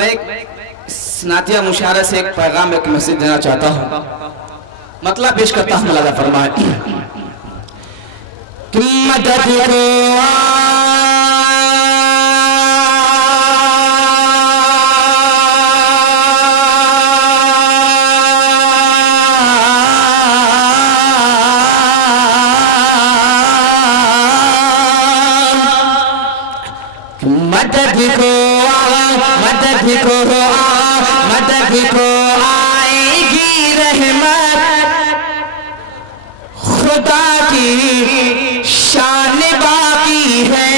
मैं एक नातिया मुशायरे से एक पैगाम, एक मैसेज देना चाहता हूँ। मतलब पेश करता हूँ। अल्लाह फरमाए कि मदद करो मदद को आएगी रहमत, खुदा की शान बाकी है।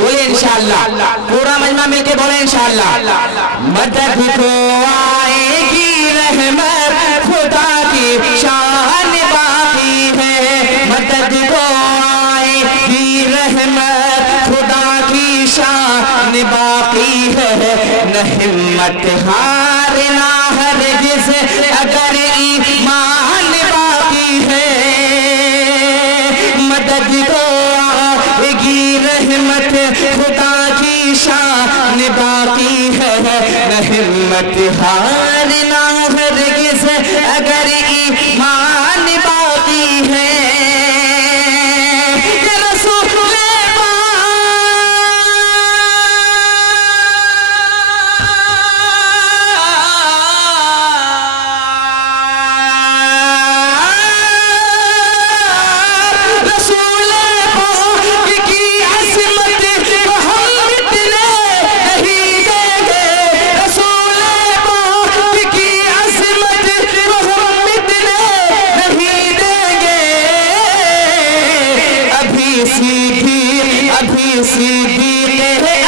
बोले इंशाअल्लाह, पूरा मजमा मिलके बोले इंशाअल्लाह। मदद को आएगी रहमत, खुदा की शान बाकी है। मदद को आएगी रहमत, खुदा की शान बाकी है। न हिम्मत हारना हरगिज़ अगर ईमान बाकी है। मदद को आएगी रहमत, खुदा की शान बाकी है। न हिम्मत हारना हरगिज़ अगर ईमान बाकी है।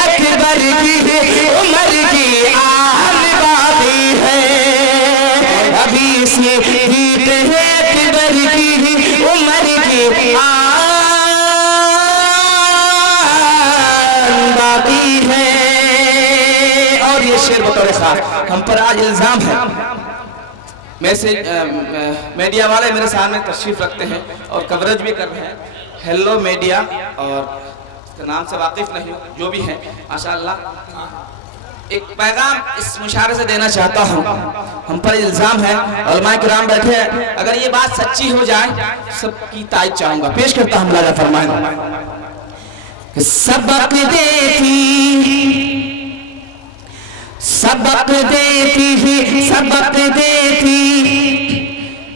अकबर की उम्र की आन बाकी है। अभी से अकबर की उम्र की आन बाकी है। और ये शेर बतौर खास हम पर आज इल्जाम है। मीडिया वाले मेरे सामने तशरीफ रखते हैं और कवरेज भी कर रहे हैं। हेलो मीडिया, और नाम से वाकिफ नहीं हूँ, जो भी है माशाअल्लाह। एक पैगाम इस मुशायरे से देना चाहता हूँ। हम पर इल्जाम है, उलमाए किराम बैठे हैं, अगर ये बात सच्ची हो जाए सबकी ताईद चाहूंगा। पेश करता हूँ। अल्लाह फरमाए सबक देती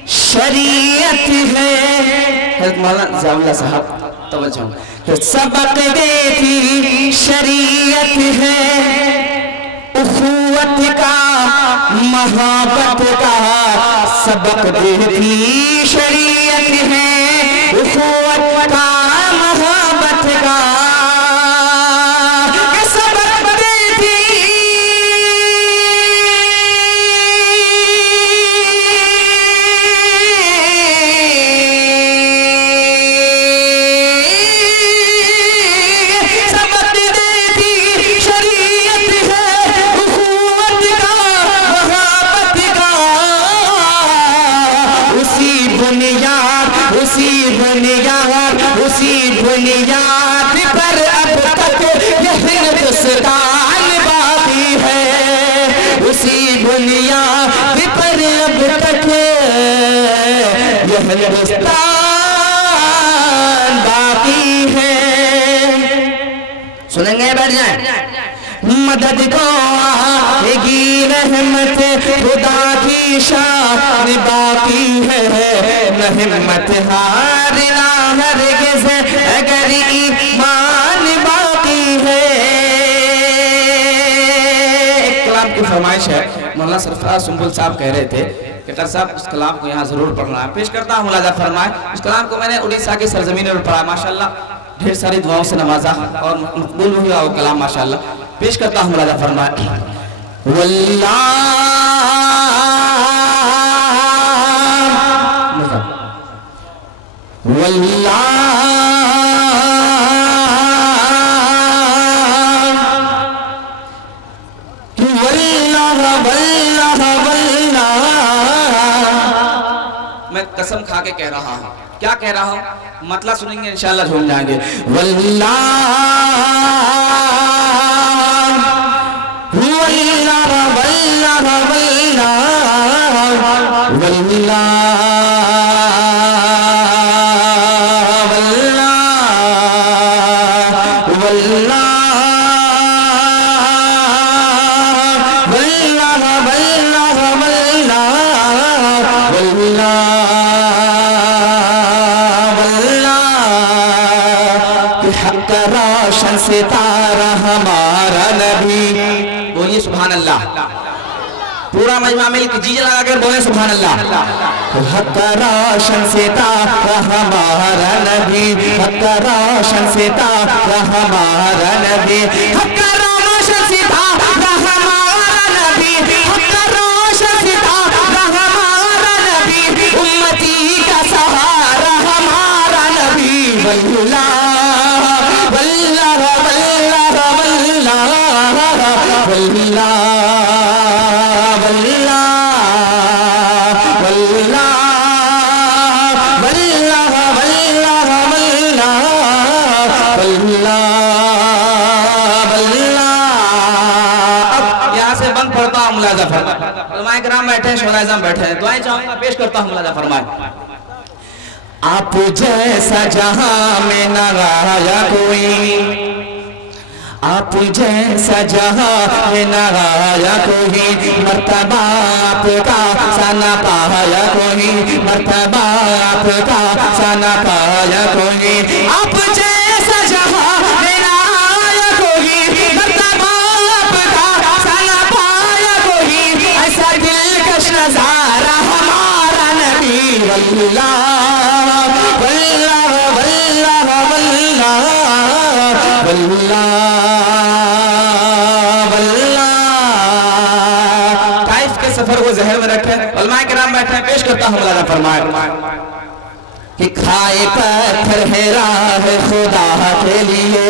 शरीयत है। मौलाना जामिला साहब तवज्जो। सबक देती शरीयत है, उखुवत का मोहब्बत का सबक देती शरीयत है। उखुवत का मोहब्बत का सबक देती बुनियाद पर अब तक यह हिंदुस्तान बाकी है। उसी बुनियाद पर अब तक यह हिंदुस्तान बाकी है। सुनेंगे, बैठ जाए। मदद को आएगी रहमत, खुदा की शान बाकी है। न हिम्मत हारना हरगिज़ अगर ईमान बाकी है। एक कलाम की फरमाइश है, मौलाना सरफराज सुंबुल साहब कह रहे थे कि डॉक्टर साहब उस कलाम को यहाँ जरूर पढ़ना है। पेश करता हूँ। मुलाजा फरमाए। उस कलाम को मैंने उड़ीसा की सरजमीन पर पढ़ा, माशाल्लाह ढेर सारी दुआओं से नवाजा और मकबूल हुआ वो कलाम माशाल्लाह। पेश करता हूँ। मुलाजा फरमाए कसम खा के कह रहा हूँ। क्या कह रहा हूँ, मतलब सुनेंगे इंशाल्लाह झूम जाएंगे। वल्लाह वल्लाह वल्लाह रोशन सितारा हमारा नबी, बोलिए सुभान अल्लाह। पूरा मजमा मिल के जी लगा कर बोले सुभान अल्लाह। हक रोशन सितारा हमारा नबी, हक रोशन सितारा हमारा नबी, हक रोशन सितारा हमारा नबी, हक रोशन सितारा हमारा नबी, उम्मती का सहारा हमारा नबी। वल्लाह वल्लाह वल्लाह वल्लाह वल्लाह वल्लाह वल्लाह वल्लाह वल्लाह वल्लाह वल्लाह। अब यहाँ से बंद पढ़ता हूँ, मुलाजा फरमाए। उलमाए किराम बैठे हैं, शोहराए बैठे हैं, दुआएं चाहूंगा, पेश करता हूँ, मुलाजा फरमाए। आप जैसा जहां में न आया कोई, आप जैसा जहां में न आया कोई, मर्तबा आपका सना पाया कोई, मर्तबा आपका सना पाया कोई। आप जैसा जहां में न आया कोई, मर्तबा आपका सना पाया कोई, ऐसा दिलकश नजारा हमारा नबी। वल्लाह वल्लाह वल्लाह वल्लाह वल्लाह वल्लाह। ताइफ के सफर को ज़हन में रखें, उलमाए किराम बैठे हैं, पेश करता हूँ, मुलाजा फरमाए कि खाए पत्थर है राह खुदा के लिए,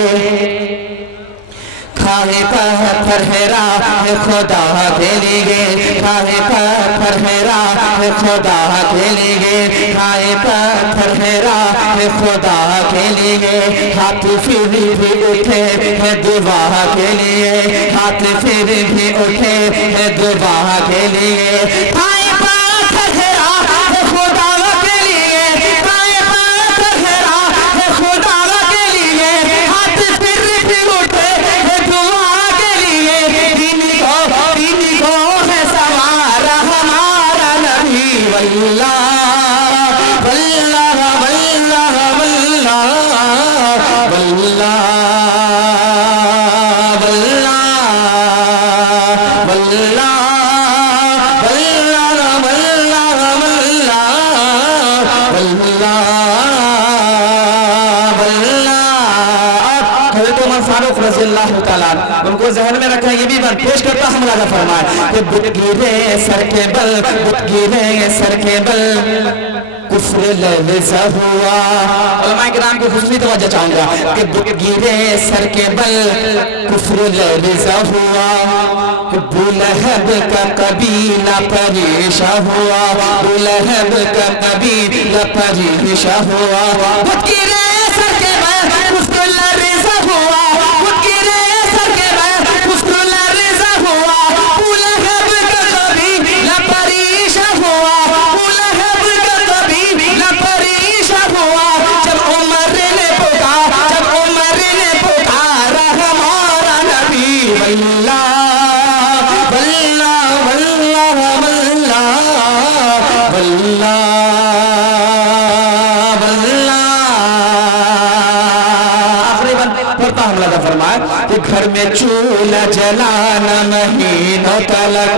खाए पत्थर है राह खुदा के लिए, खाए पत्थर है राह खुदा के लिए, खाए पत्थर है राह खुदा के लिए, हाथ फिर भी उठे है दुआ के लिए, हाथ फिर भी उठे है दुआ के लिए। खाए पत्थर है राह खुदा के लिए, खाए पत्थर है राह खुदा के लिए, हाथ फिर भी उठे है दुआ के लिए। दिन को है सवारा हमारा नबी। वल्लाह वल्लाह वल्लाह वल्लाह वल्लाह वल्लाह वल्लाह वल्लाह वल्लाह वल्लाह। हज़रत उमर फारूक रज़ियल्लाहु ताला उनको ज़हन में रखा, ये भी बात पेश करता हूँ, मुलाजा फरमाए कि बुत गिरे सर के बल, बुत गिरे सर के बल, कुफ्र लर्ज़ा हुआ। उलमाए किराम की खुशबू तवज्जो चाहूंगा कि बुत गिरे सर के बल, कुफ्र लर्ज़ा हुआ। अबू लहब का कबीला परेशान हुआ, अबू लहब का कबीला परेशान हुआ। बुत गिरे सर के बल, कुफ्र लर्ज़ा हुआ, बुत गिरे सर के बल, कुफ्र लर्ज़ा हुआ। अबू लहब का कबीला परेशान हुआ, अबू लहब का कबीला परेशान हुआ। जब उमर ने पुकारा, जब उमर ने पुकारा हमारा नबी। वल्लाह वल्लाह वल्लाह वल्लाह वल्लाह वल्लाह। आखिरी बात पढ़ता हूँ, मुलाजा फरमाए कि घर में चूल्हा जलाना महीनों तलक,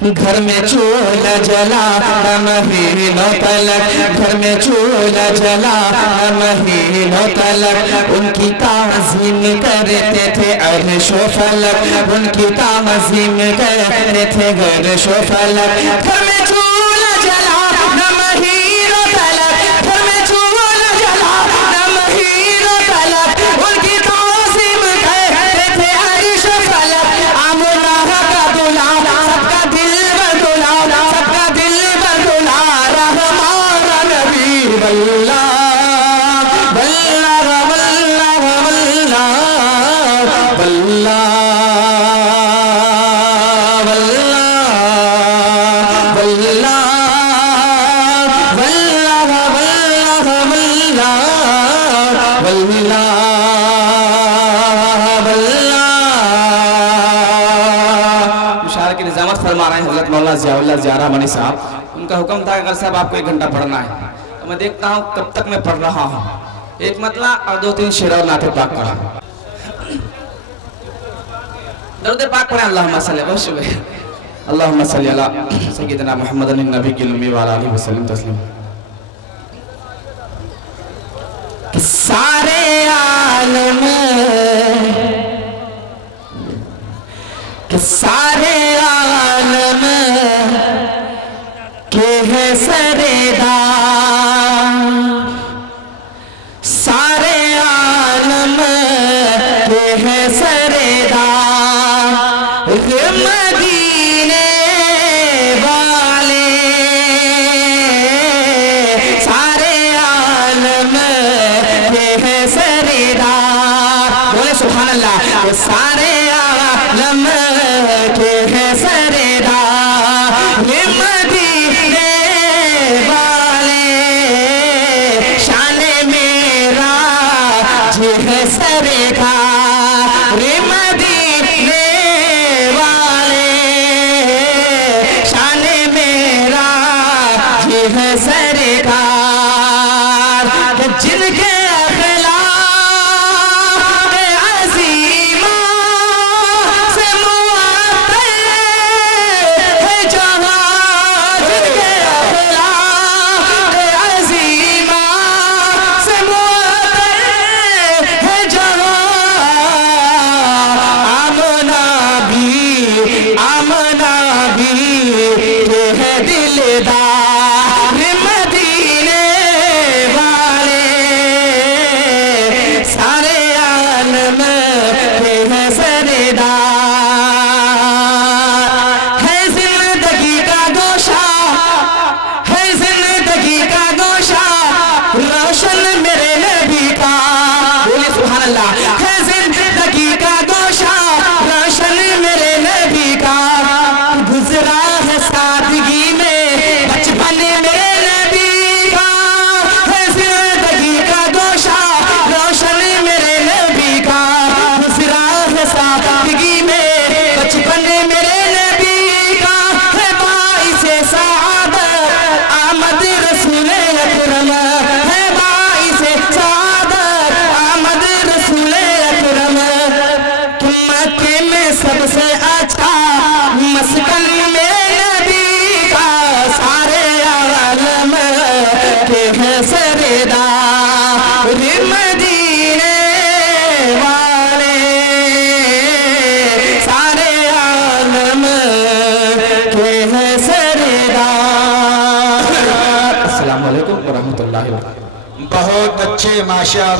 घर में चूल्हा जलाना महीनों तलक, घर में चूल्हा जलाना महीनों तलक। उनकी ताज़ीम करते थे अर्श व फलक, उनकी ताज़ीम करते थे अर्श व फलक। घर में चूल्हा जलाना महीनों तलक, घर में चूल्हा जलाना महीनों तलक। उनकी ताज़ीम करते थे अर्श व फलक। आमना का दुला सबका दिल बदुला, सबका दिल बदुला मुशायरे की निजामत फरमा रहे हैं हज़रत मौलाना ज़ियाउल्लाह ज़ियारा मनी साहब। उनका हुक्म था अगर साहब आपको 1 घंटा पढ़ना है, तो मैं देखता हूँ कब तक मैं पढ़ रहा हूँ। एक मतला और 2-3 शेर और नाते पाक पढ़ा। दरूद पाक पढ़े अल्लाहुम्मा सल्ली बहुत शुक्रिया। अल्लाहुम्मा सल्ली अला सय्यिदिना मुहम्मदिन नबील उम्मी व अलैहि वसल्लम तस्लीमा। सारे आलम के है सरेदार, सारे आलम के है सरेदार, मदीने वाले सारे आलम के है सरेदार। बोले सुभान अल्लाह। सारे आलम के है सरेदार, मदीने वाले शान मेरा जी है सरेगार, मदीने वाले शान मेरा जी है सरेगार। जिनके सबसे अच्छा मस्कन में नबी का, सारे आलम के है सरेदार, मदीने वाले सारे आलम के है सरेदार। अस्सलामु अलैकुम व रहमतुल्लाहि व बरकातहू। बहुत अच्छे माशा